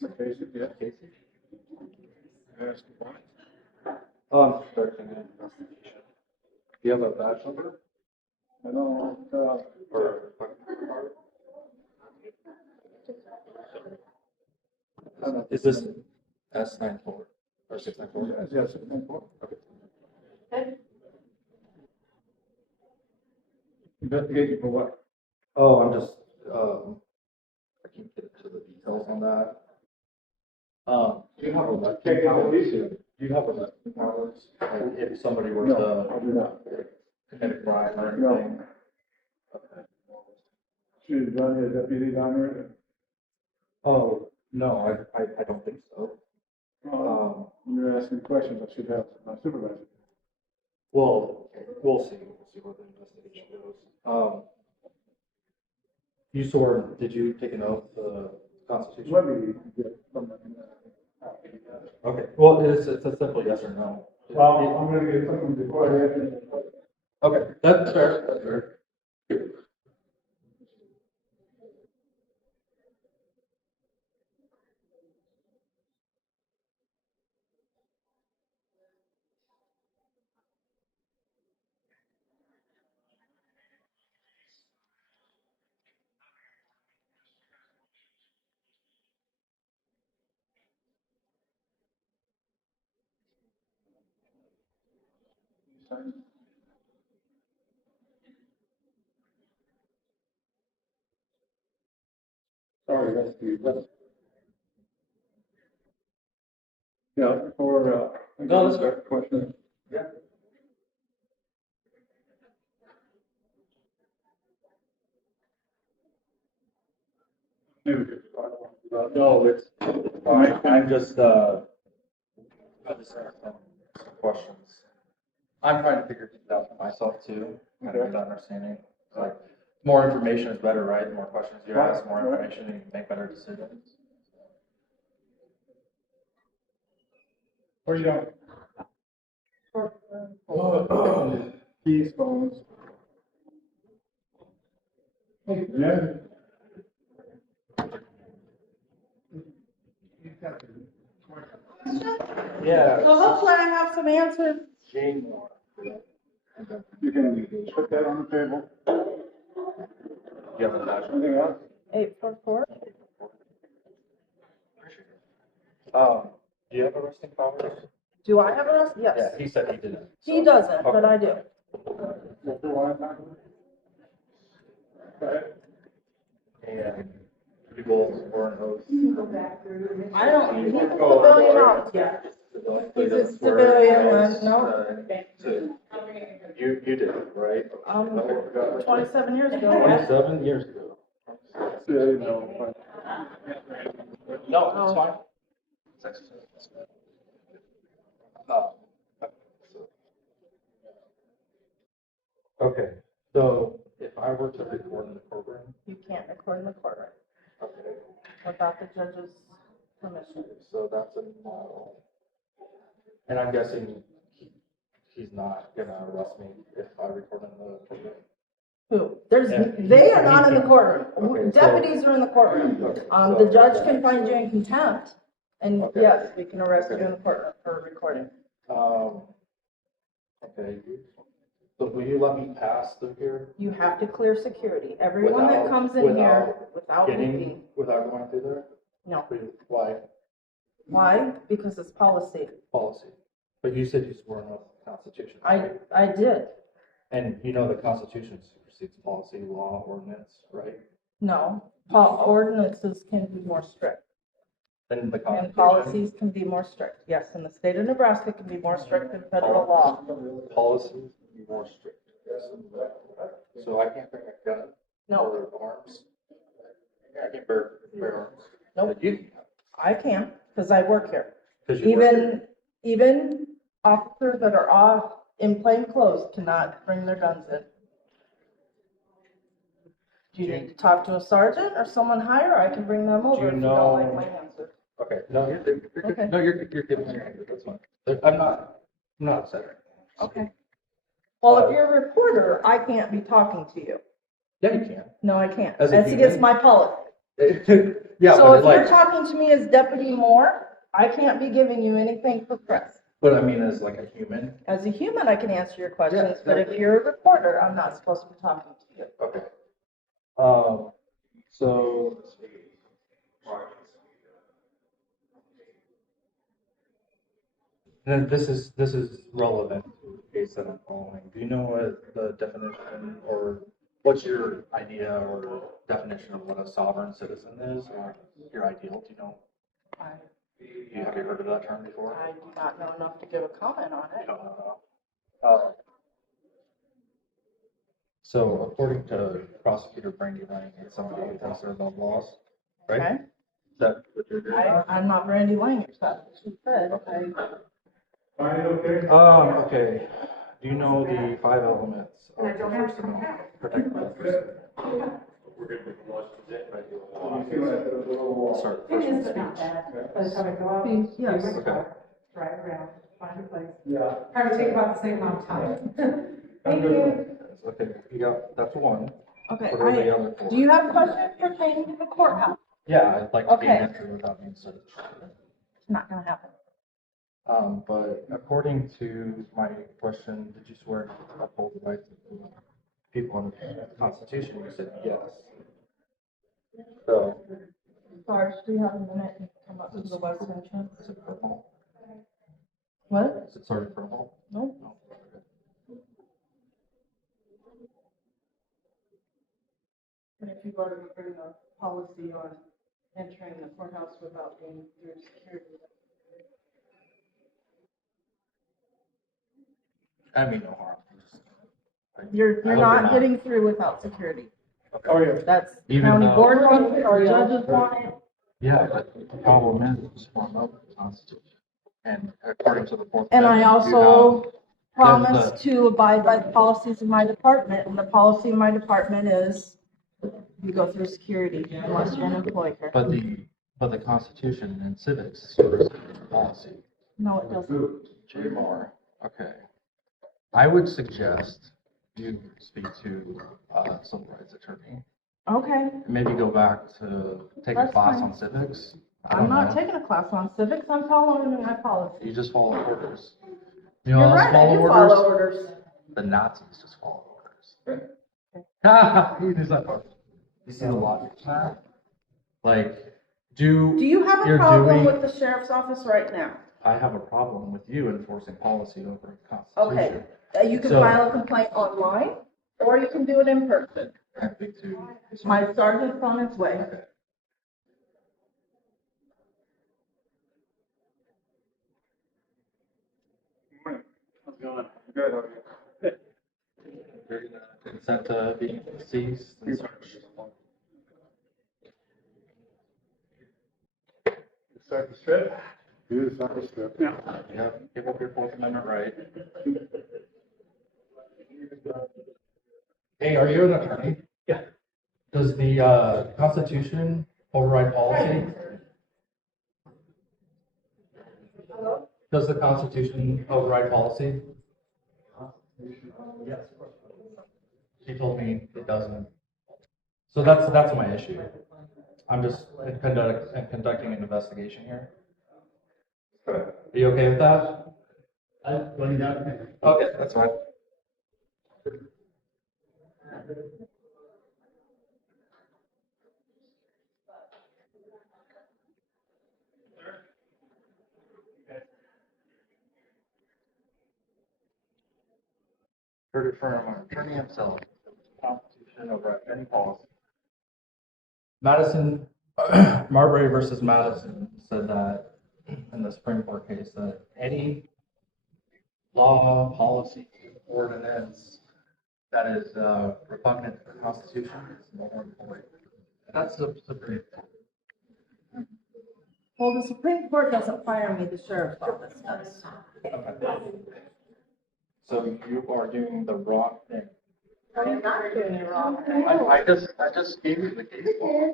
Casey, yeah. Casey? Ask why. Starting an investigation. Do you have a badge number? I don't, Or is this S94 or 694? yes, it's important. Okay. Investigation for what? Oh, I'm just, I can't get into the details on that. Do you have a lifting powers? Do you have a lifting powers? Like if somebody were No, I to do not. commit a crime or No. anything? Okay. She's done the deputy down there. Oh, no, I don't think so. You're asking questions, I should have my supervisor. Well, we'll see. We'll see where the investigation goes. You swore, did you take an oath to the Constitution? Let me get something. Okay, well, it's a simple yes or no. Well, I'm gonna get something before I have to. Okay, that's fair, that's fair. Sorry, that's the. Yeah, or, No, that's fair. question. Yeah. No, it's fine. I'm just have some questions. I'm trying to figure things out for myself too, kind of get that understanding. Like, more information is better, right? The more questions you ask, more information, you can make better decisions. Where you going? Keys, phones. Hey, yeah. Yeah. So hopefully I have some answers. You can put that on the table. You have a badge? Anything else? 844. Do you have arresting powers? Do I have a, yes. Yeah, he said he didn't. He doesn't, but I do. Mr. Weinstein? Go ahead. And you both were an oath. I don't, he's a civilian out yet. He's a civilian, no. You did, right? 27 years ago, yeah. 27 years ago. Yeah, you know. No, it's fine. Okay, so if I were to record in the courtroom, You can't record in the courtroom okay, without the judge's permission. so that's a no. And I'm guessing he's not gonna arrest me if I record in the courtroom. Who? There's, Yeah. they are not in the Okay, courtroom. so- Deputies are in the courtroom. Okay, The so- judge can find you in contempt, and Okay. yes, we can arrest you in the courtroom for recording. Okay, so will you let me pass through here? You have to clear security. Everyone that Without- comes in here without Getting, looking. without going through there? No. Why? Why? Because it's policy. Policy. But you said you swore an oath to the Constitution. right? I did. And you know the Constitution supersedes policy, law, ordinance, right? No. Ordinances can be more strict. Then the And Constitution. policies can be more strict. Yes, and the state of Nebraska can be more strict than federal law. Policies be more strict. So I can't bring a gun No, or arms? I can't bear arms? Nope. But you can. I can, because I work here. 'Cause you work here. Even officers that are off in plain clothes cannot bring their guns in. Do you need to talk to a sergeant or someone higher? I can bring them over you if you know- don't like my answer. Okay, no, you're good. Okay. No, you're giving your answer, that's fine. I'm not upset. Okay. Well, if you're a reporter, I can't be talking to you. Yeah, you can. No, I can't. As a That's against human? my policy. Yeah, So but if you're like, talking to me as Deputy Moore, I can't be giving you anything for press. but I mean, as like a human. As a human, I can answer your questions, Yeah, but if exactly. you're a reporter, I'm not supposed to be talking to you. Okay. So. Then this is relevant to the case that I'm following. Do you know what the definition or what's your idea or definition of what a sovereign citizen is or your ideal? Do you know? Have you heard of that term before? I do not know enough to give a comment on it. So according to prosecutor Brandy Lang, it's somebody who thinks they're above laws, right? Okay? Is that what you're doing? I'm not Brandy Lang, if that's what she said. Okay. Do you know the 5 elements of the First Amendment? Protect the First Amendment. Sorry, first one speech. Yes. Okay. Drive around, find a place. Yeah. Probably take about the same amount of time. Thank you. Okay, you got, that's one. Okay, What are the other 4? do you have questions pertaining to the courthouse? Yeah, I'd like to be Okay. answered without being searched. It's not gonna happen. But according to my question, did you swear to uphold the rights of the people under the Constitution? You said yes. So, Sarge, do you have a minute and come up to the west entrance? is it purple? What? Is it Sergeant Purple? No. No. And if you've already bring a policy on entering the courthouse without being through security. I mean, no harm. You're I hope not getting through without security. Oh, yeah. That's Even county though- board wants it, or judges want it. Yeah, but the problem is it's form of the Constitution. And according to the Fourth And I Amendment, you also promise there's to abide by the policies of my department, and the policy of my department is you go through security unless you're an employee here. but the Constitution and civics sort of policy. No, it doesn't. JMR. Okay. I would suggest you speak to a civil rights attorney. Okay, Maybe go back to take a That's class fine. on civics. I I'm don't not know. taking a class on civics, I'm following my policy. You just follow orders. You know You're how else right, I do follow follow orders? orders. The Nazis just follow orders. Ha! You see the logic in that? Like, Do you have a you're problem doing- with the sheriff's office right now? I have a problem with you enforcing policy over the Okay, Constitution. you can So- file a complaint online, or you can do it in person. I think to. My sergeant's on his way. Okay. How's it going? Good, how are you? You're gonna consent to being seized and searched. Start the strip? Do the start the strip. Yeah. Yeah, give up your Fourth Amendment right. Hey, are you an attorney? Yeah. Does the Constitution override policy? Does the Constitution override policy? Yes. She told me it doesn't. So that's my issue. I'm just conducting an investigation here. Are you okay with that? Okay, that's fine. Heard it from our attorney himself. Constitution over any policy. Madison, Marbury versus Madison said that in the Supreme Court case that any law, policy, ordinance that is repugnant to the Constitution is null and void. That's the Supreme Court. Well, the Supreme Court doesn't fire me, the sheriff's office does. So you are doing the wrong thing. I'm not doing it wrong. I just gave you the case law.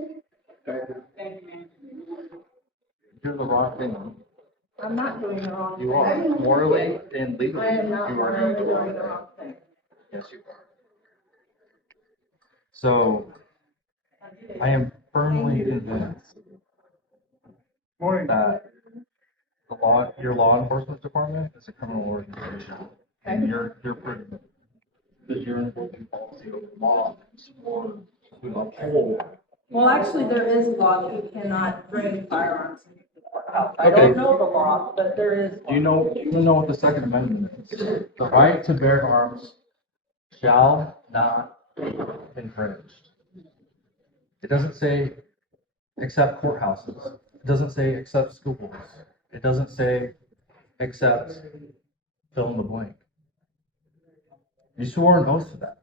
You're the wrong thing. I'm not doing the wrong thing. You are morally and legally. I am not You are morally doing the doing wrong the thing. wrong thing. Yes, you are. So I am firmly convinced Morning. that your law enforcement department is a criminal organization. And you're enforcing policy over law or to uphold. Well, actually, there is a law that you cannot bring firearms into the courthouse. I Okay. don't know the law, but there is. Do you know what the Second Amendment is? The right to bear arms shall not be infringed. It doesn't say except courthouses. It doesn't say except schools. It doesn't say except fill in the blank. You swore an oath to that.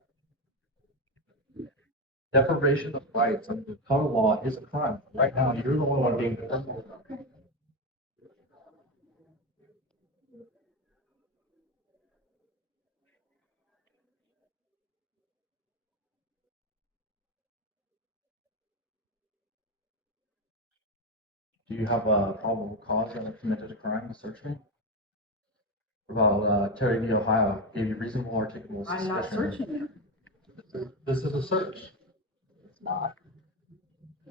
Deprivation of rights under the code of law is a crime. Right now, you're the one being criminal. Do you have a probable cause that I committed a crime to search me? About Terry v. Ohio gave you reasonable articulable suspicion. I'm not searching you. This is a search. It's not.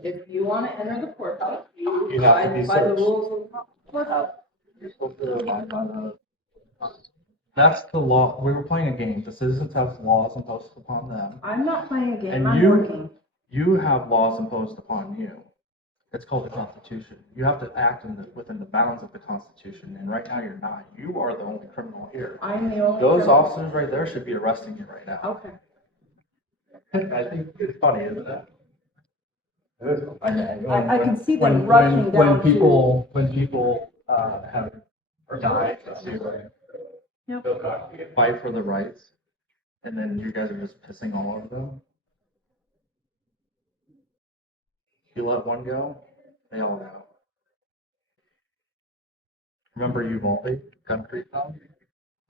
If you want to enter the courthouse, you You have to be abide by the searched. rules of the courthouse. You're supposed to abide by the. That's the law. We were playing a game. The citizens have laws imposed upon them. I'm not playing a game, And I'm working. you have laws imposed upon you. It's called the Constitution. You have to act within the bounds of the Constitution, and right now you're not. You are the only criminal here. I'm the only. Those criminal. officers right there should be arresting you right now. Okay. I think it's funny, isn't it? I can see them rushing down to. When people have died to Yep. fight for the rights, and then you guys are just pissing all over them. You let one go, they all go. Remember Uvalde, Country Club?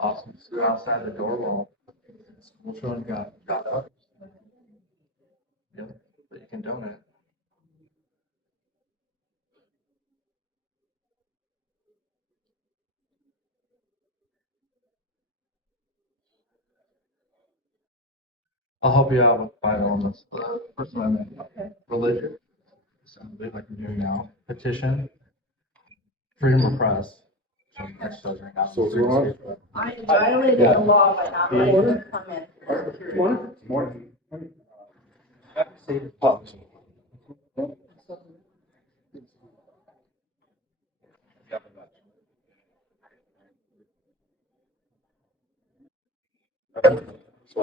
Awesome. Stood outside the door while school children got up. Yeah, but you can donate. I'll help you out with 5 elements. First Amendment, religion, sounds like I'm doing now. Petition, freedom of press. Exercise right now. So what's going on? I violated the law by not letting them come in. Morning.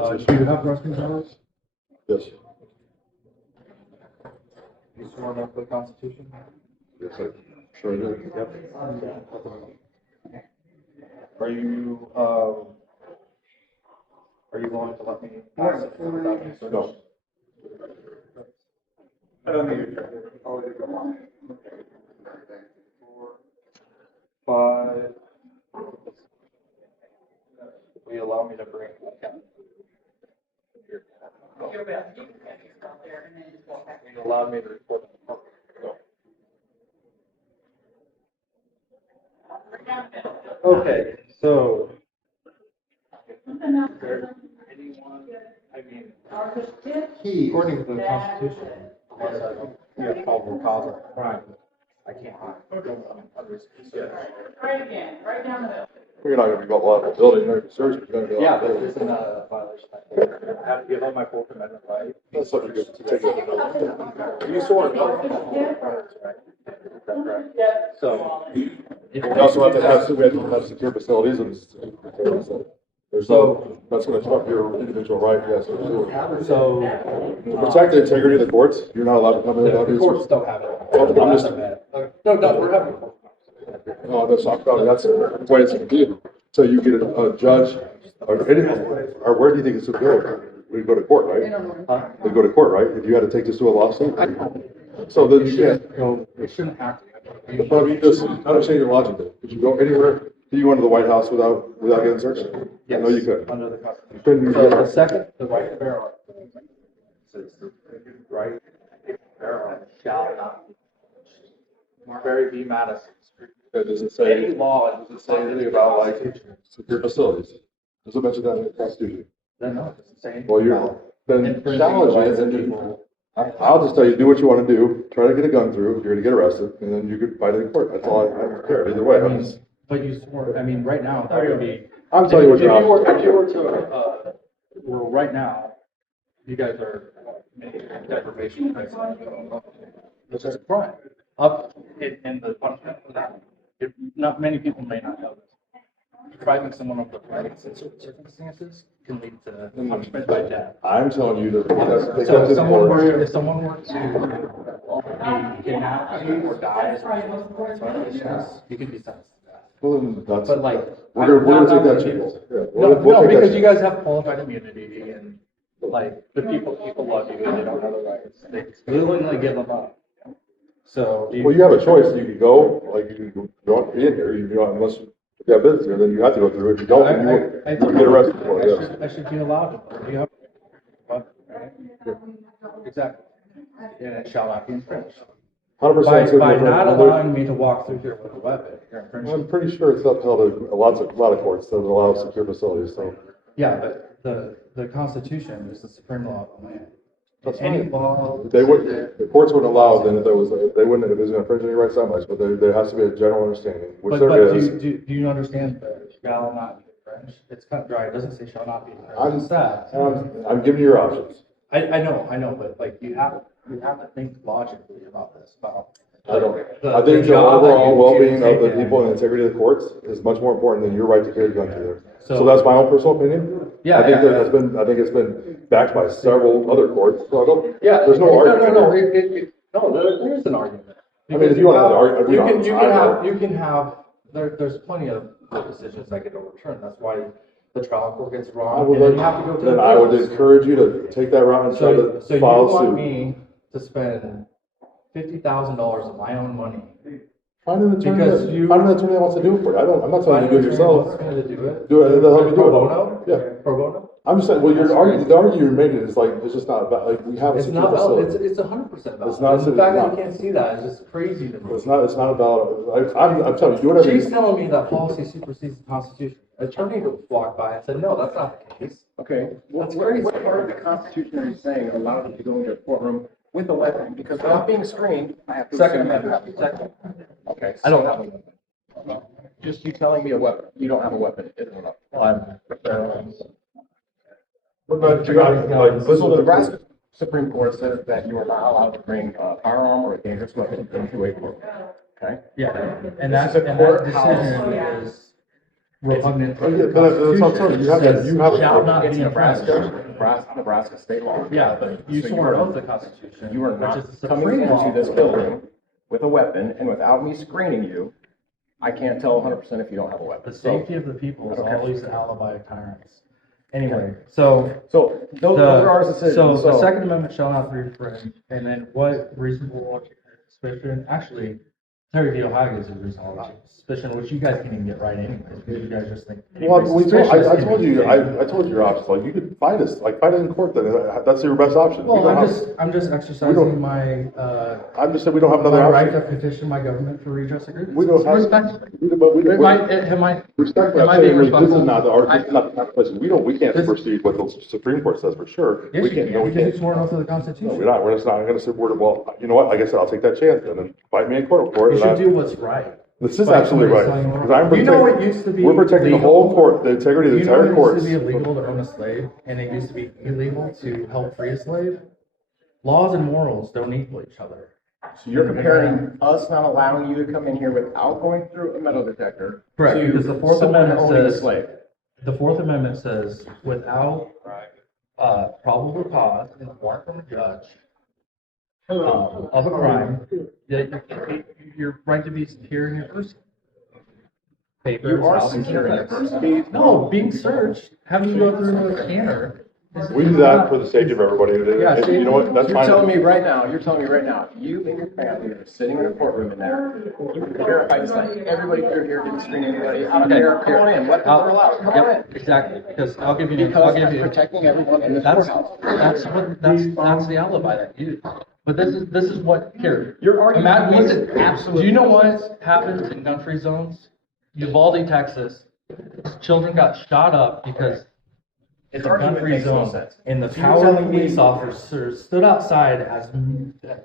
Do you have wrestling powers? Yes. You sworn up to the Constitution? Yes, I sure do. Yep. Are you willing to let me pass it without any search? No. I don't need it. I'll let it go on. 4, 5. Will you allow me to bring it back in? Here. Go. Will you allow me to report the park? Go. Okay, so. Is there anyone, I mean, according to the Constitution, you have probable cause of crime. I can't hide. Try it again, right down the middle. You're not gonna be allowed in the building, you're gonna be searched, you're gonna be. Yeah, but this is not a violation. I have to give up my Fourth Amendment right. That's what you're going to take it. You swore it, no? So. We also have to have, we have to have secure facilities and. There's no, that's gonna trump your individual right, yes. So. To protect the integrity of the courts, you're not allowed to come in without The his. courts don't have it. I'm just. No, we're having. No, that's the way it's gonna be. So you get a judge, or anything, or where do you think it's gonna go? We go to court, right? We go to court, right? If you had to take this to a lawsuit? So then you can't, you know, It shouldn't have to. but I mean, just understand your logic there. Could you go anywhere, could you go into the White House without getting searched? Yes. No, you couldn't. Under the Constitution. Couldn't you So do the that? second, the right to bear arms. Says the right to bear arms shall not be. Marbury v. Madison. It doesn't say, Any law. does it say anything about like secure facilities? Does it mention that in the Constitution? No, it doesn't say anything. Well, you're, about then infringing challenge the rights it of and then, people I'll just tell you, do what you want to do, try to get a gun through, you're gonna get arrested, and then you could fight it in court, that's all I don't care, either way, I'm just, But you swore, I mean, right now, that would be. I'm telling you what If you're you were, on. if you were to, well, right now, you guys are making deprivation, which is a crime. In the punishment for that, not many people may not know this. Depriving someone of the rights in certain circumstances can lead to punishment by death. I'm telling you that, that's. So if someone were to be kidnapped or dies or some issues, you could be sentenced to death. Well, then that's. But like, We're gonna take that many chance. people. Yeah, No, we'll take that because you chance. guys have qualified immunity and like the people love you and they don't have the rights. They willingly give them up. So. Well, you have a choice, you can go, like, you don't be in here, you don't, unless you have business here, then you have to go through it, if you don't, then you will get arrested for it, yes. I should be allowed to. You have. Right? Exactly. And it shall not be infringed. 100%. By not allowing me to walk through here with a weapon, you're infringing. I'm pretty sure it's upheld in a lot of courts that allow secure facilities, so. Yeah, but the Constitution is the supreme law of the land. That's Any fine. law. They wouldn't, the courts wouldn't allow it then if there was, they wouldn't, if it doesn't infringe any rights that much, but there has to be a general understanding, which But there is. do you understand that shall not be infringed? It's cut dry. It doesn't say shall not be I'm, infringed. It's that. I'm giving you your options. I know, but like you have to think logically about this. I think the overall well-being of the people and integrity of the courts is much more important than your right to carry a gun through there. So that's my own personal opinion. Yeah, I think yeah, that I think it's been backed by several other courts, so I don't, Yeah, there's no argument. No, there. there is an argument. I mean, if you want to have an argument, You can have, there's plenty of decisions that get overturned. That's why the trial court gets wrong. And then you have to go to the then I would courts. encourage you to take that route and try So to you file want suit. me to spend $50,000 of my own money? Find an attorney, Because find an attorney that wants to do it for you. I'm not telling you to do it yourself. What's going to do it? Do it, they'll help you do Pro it. bono? Yeah. Pro bono? I'm just saying, well, the argument you're making is like, it's just not about, like, we have a It's secure not valid. facility. It's 100% valid. It's not- And the fact that it's you can't see that is just crazy to me. It's not about, I'm telling you, do whatever. She's telling me that policy supersedes the Constitution. Attorney walked by and said, no, that's not the case. Okay, That's what crazy. part of the Constitution are you saying allows you to go into a courtroom with a weapon? Because without being screened, I have to. Second assume that Amendment. you have a weapon. Okay. I don't so have a weapon. Just you telling me a weapon, you don't have a weapon, isn't enough. What about, you got, like, So the Nebraska Supreme Court says that you are not allowed to bring a firearm or a dangerous weapon into a courtroom. Okay? Yeah, and This that is a courthouse. decision is repugnant. Oh, yeah, that's what I'm telling you, you have a. Shall not It's be Nebraska state law. Yeah, but you So swore are- an oath to the Constitution. You are which is not the coming supreme law into this of the land. building with a weapon, and without me screening you, I can't tell 100% if you don't have a weapon. The safety of the people is Okay. always the alibi of tyrants. Anyway, so So those are our decisions. so the Second Amendment shall not be infringed, and then what reasonable suspicion? Actually, Terry V. Ohio is a reasonable suspicion, which you guys can't even get right anyways. Because you guys just think. Well, I told you, suspicious. I told you your options, like, you could fight us, like, fight it in court, then, that's your best option. We Well, don't I'm have- just exercising my I'm just saying, we don't have another my right option. to petition my government for redress agreements. We don't have. Respectfully. But we don't. Am I? Respectfully, Am I'm I being saying, this is respectful? not the question, we can't This- supersede what the Supreme Court says for sure. Yes, We you can't, no, can. we Because you can't. swore an oath to the No, Constitution. we're just not gonna say, well, you know what, like I said, I'll take that chance, and then fight me in court for it. You and should do what's right. This is Fight absolutely right, somebody selling because I'm You know protecting, what used to be we're protecting the whole legal? court, the integrity of the You know entire it courts. used to be illegal to own a slave, and it used to be illegal to help free a slave? Laws and morals don't equal each other. So you're comparing us not allowing you to come in here without going through a metal detector. Correct, to because the Fourth someone Amendment owning a says- slave. The Fourth Amendment says, without probable cause and warrant from a judge of a crime, that your right to be secure in your person. Papers, You are houses, secure in your effects. person. No, being searched, having to go through a scanner. We do that for the safety of everybody, and you know what, that's You're fine. telling me right now, you and your family are sitting in a courtroom in there, you care if I just let everybody through here, didn't screen anybody, I don't care, come on in, what, we're allowed, come on in. Exactly, because I'll give you, Because I'm protecting everyone in this courthouse. that's the alibi that you, but this is what, here. Your argument Imagine, is listen, absolutely- do you know what happens in gun-free zones? Uvalde, Texas, children got shot up because It's a argument country makes no zone, sense. and the So you're Power telling me- police officers stood outside as yeah.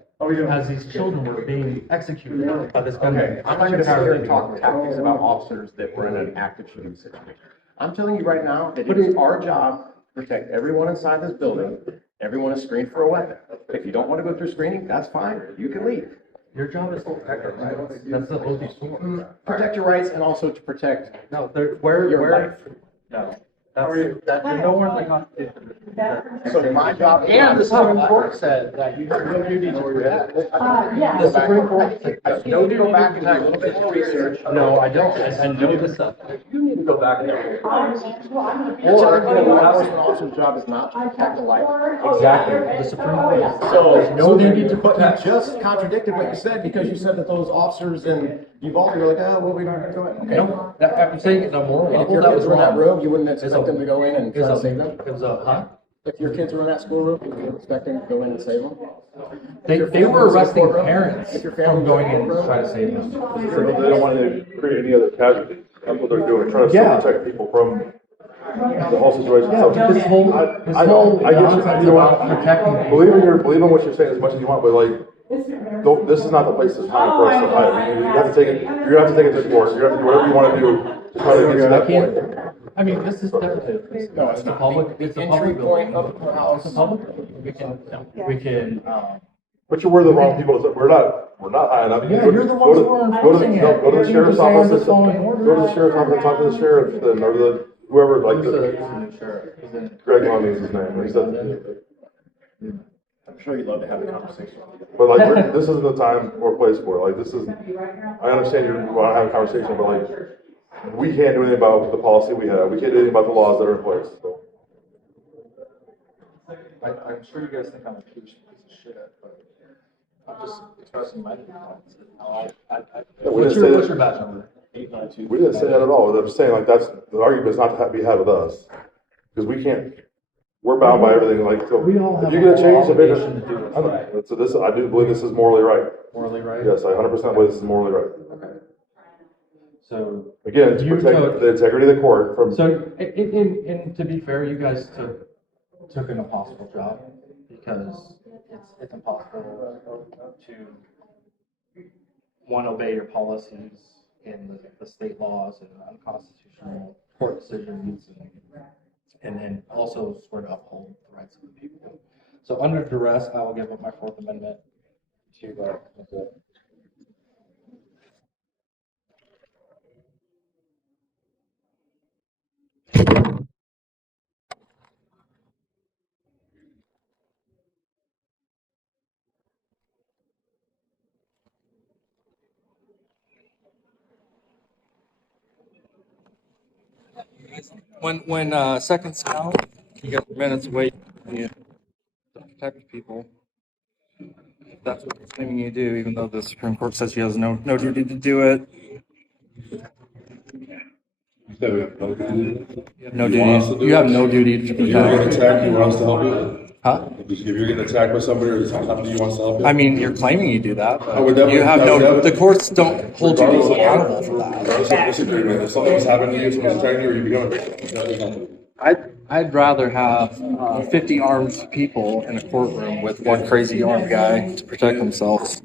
as these children were being executed by this gunman. Okay, I'm not gonna sit here and talk tactics about officers that were in an active shooting situation. I'm telling you right now that it is our job to protect everyone inside this building. Everyone is screened for a weapon. If you don't want to go through screening, that's fine. You can leave. Your job is to protect our rights. That's the oath you swore. Protect your rights and also to protect No, your life. No. That's nowhere in the Constitution. So my job. And the Supreme Court said that you have no duty to protect. Yeah. The Supreme Court said, I need to go back and do a little bit of research. no, I don't. I know this stuff. You need to go back and. You're telling me that a law enforcement officer's job is not to protect a life. Exactly. The Supreme Court. So, no duty to but protect. you just contradicted what you said because you said that those officers in Uvalde were like, oh, well, we don't do it. Okay. No, I'm saying at a moral And if level, your that kids was were in that wrong. room, you wouldn't expect them to go in and It was try to a- save them? It was a, huh? If your kids were in that schoolroom, you would expect them to go in and save them? They were arresting Courtroom? parents If your family from going in was to try to save them. They don't want to create any other casualties. That's what they're doing, trying to Yeah. protect people from the whole situation. Yeah, So, his whole I get you. nonsense You know about what? protecting people. Believe in what you're saying as much as you want, but like, don't, this is not the place, this time for us to hide. You have to take it, you're gonna have to take it to court, you're gonna have to do whatever you wanna do to try to get to that point. I mean, this is definitely, No, it's a public, it's a Entry public point building. of the courthouse. It's a public, building. we can, But you're the wrong people, we're not high enough. Yeah, you're the ones who are enforcing it. Go to the You sheriff's need to say, I'm office, just following orders. go to the sheriff's office, talk to the sheriff, then, or the, whoever, like, Greg Long is his name, he said. I'm sure you'd love to have a conversation. But like, this isn't the time or place for it, like, this is, I understand you want to have a conversation, but like, we can't do anything about the policy we have, we can't do anything about the laws that are in place, so. I'm sure you guys think I'm a huge piece of shit, but I'm just expressing my feelings. we didn't say What's that. your badge number? 892. We didn't say that at all, I'm saying like, that's, the argument is not to be had with us, because we can't, we're bound by everything, like, so, We all if have you get a a change, if it, obligation to do what's right. so this, I do believe this is morally right, Morally right? yes, I 100% believe this is morally right. Okay. So, Again, to You protect took- the integrity of the court from. so, and to be fair, you guys took an impossible job because it's impossible to, one, obey your policies in the state laws and unconstitutional court decisions and then also sort of uphold the rights of the people. So under duress, I will give up my Fourth Amendment to, when seconds count, you got minutes to wait to protect people. If that's what you're claiming you do, even though the Supreme Court says you has no duty to do it. You have no duty. You have no duty to If you're getting protect. attacked, you want us to help you? Huh? If you're getting attacked by somebody or somebody, you want us to help you? I mean, you're claiming you do that, I would but definitely- you have I would no. definitely- The courts don't hold you Regardless of- accountable for that. Regardless of disagreement, if something's happening to you, someone's attacking you, or you become a victim, definitely help you. I'd rather have 50 armed people in a courtroom with one crazy armed guy to protect themselves.